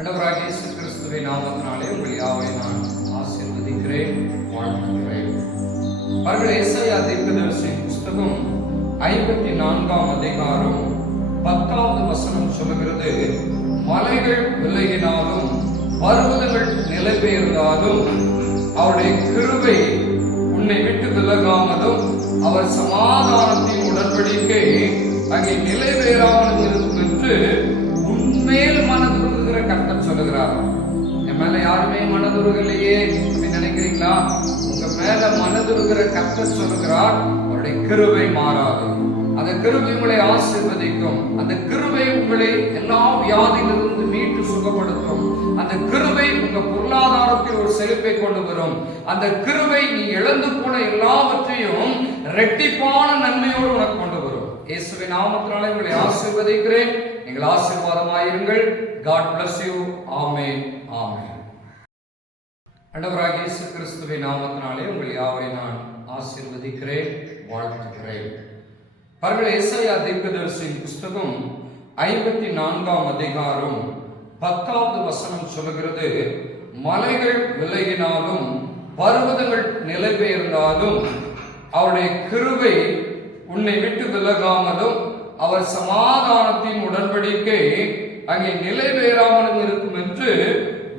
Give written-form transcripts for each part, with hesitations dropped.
ஆண்டவராகிய இயேசு கிறிஸ்துவின் நாமத்தினாலே உங்கள் யாவரையும் நான் ஆசீர்வதிக்கிறேன், வாழ்த்துகிறேன். அவர்கள் ஏசாயா தீர்க்கதரிசியின் புஸ்தகம் 54ஆம் அதிகாரம் 10வது வசனம் சொல்லுகிறது, மலைகள் விலகினாலும் பர்வதங்கள் நிலை பெயர்ந்தாலும் அவருடைய கிருபை உன்னை விட்டு விலகாமலும் அவர் சமாதானத்தின் உடன்படிக்கை அங்கே நிலை பெயராமலும் இருக்கும் என்று உன்மேல் மனதுருகிற கர்த்தர் சொல்லுகிறார். என் மேல யாருமே மனதுருகலையே நினைக்கிறீங்களா? உங்க மேல மனதுருகிற கர்த்தர் சொல்லுகிறார், அவருடைய கிருபை மாறாது. அந்த கிருபை உங்களை ஆசீர்வதிக்கும். அந்த கிருபை உங்களை எல்லா வியாதியிலிருந்து மீட்டு சுகப்படுத்தும். அந்த கிருபை உங்க பொருளாதாரத்தில் ஒரு செழிப்பை கொண்டு வரும். அந்த கிருபை நீ இழந்து போன எல்லாவற்றையும் இரட்டிப்பான நன்மையோடு உனக்கு கொண்டு வரும். இயேசுவின் நாமத்தினாலே உங்களை ஆசீர்வதிக்கிறேன். நீங்கள் ஆசீர்வாதமாயிருங்கள். God bless you. ஆமென், ஆமென். ஆண்டவராகிய இயேசு கிறிஸ்துவின் நாமத்தினாலே உங்கள் யாவரையும் நான் ஆசீர்வதிக்கிறேன், வாழ்த்துகிறேன். அவர்கள் ஏசாயா தீர்க்கதரிசியின் புஸ்தகம் 54ஆம் அதிகாரம் 10வது வசனம் சொல்லுகிறது, மலைகள் விலகினாலும் பர்வதங்கள் நிலை பெயர்ந்தாலும் அவருடைய கிருபை உன்னை விட்டு விலகாமலும் அவர் சமாதானத்தின் உடன்படிக்கை அங்கே நிலை பெயராமலும் இருக்கும் என்று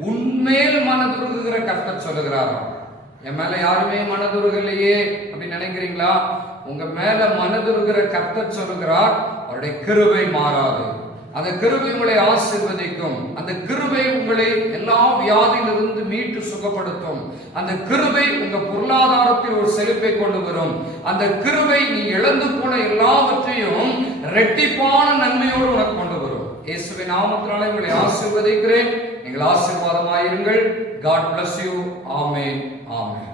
உன்மேல் மனதுருகிற கர்த்தர் சொல்லுகிறார். என் மேல யாருமே மனதுருகலையே அப்படின்னு நினைக்கிறீங்களா? உங்க மேல மனதுருகிற கர்த்தர் சொல்லுகிறார், அவருடைய கிருபை மாறாது. அந்த கிருபை உங்களை ஆசீர்வதிக்கும். அந்த கிருபை உங்களை எல்லா வியாதியிலிருந்து மீட்டு சுகப்படுத்தும். அந்த கிருபை உங்க பொருளாதாரத்தில் ஒரு செழிப்பை கொண்டு வரும். அந்த கிருபை நீ இழந்து போன எல்லாவற்றையும் இரட்டிப்பான நன்மையோடு உனக்கு கொண்டு வரும். இயேசுவின் நாமத்தினாலே உங்களை ஆசீர்வதிக்கிறேன். நீங்கள் ஆசீர்வாதமாயிருங்கள். God bless you. Amen, amen.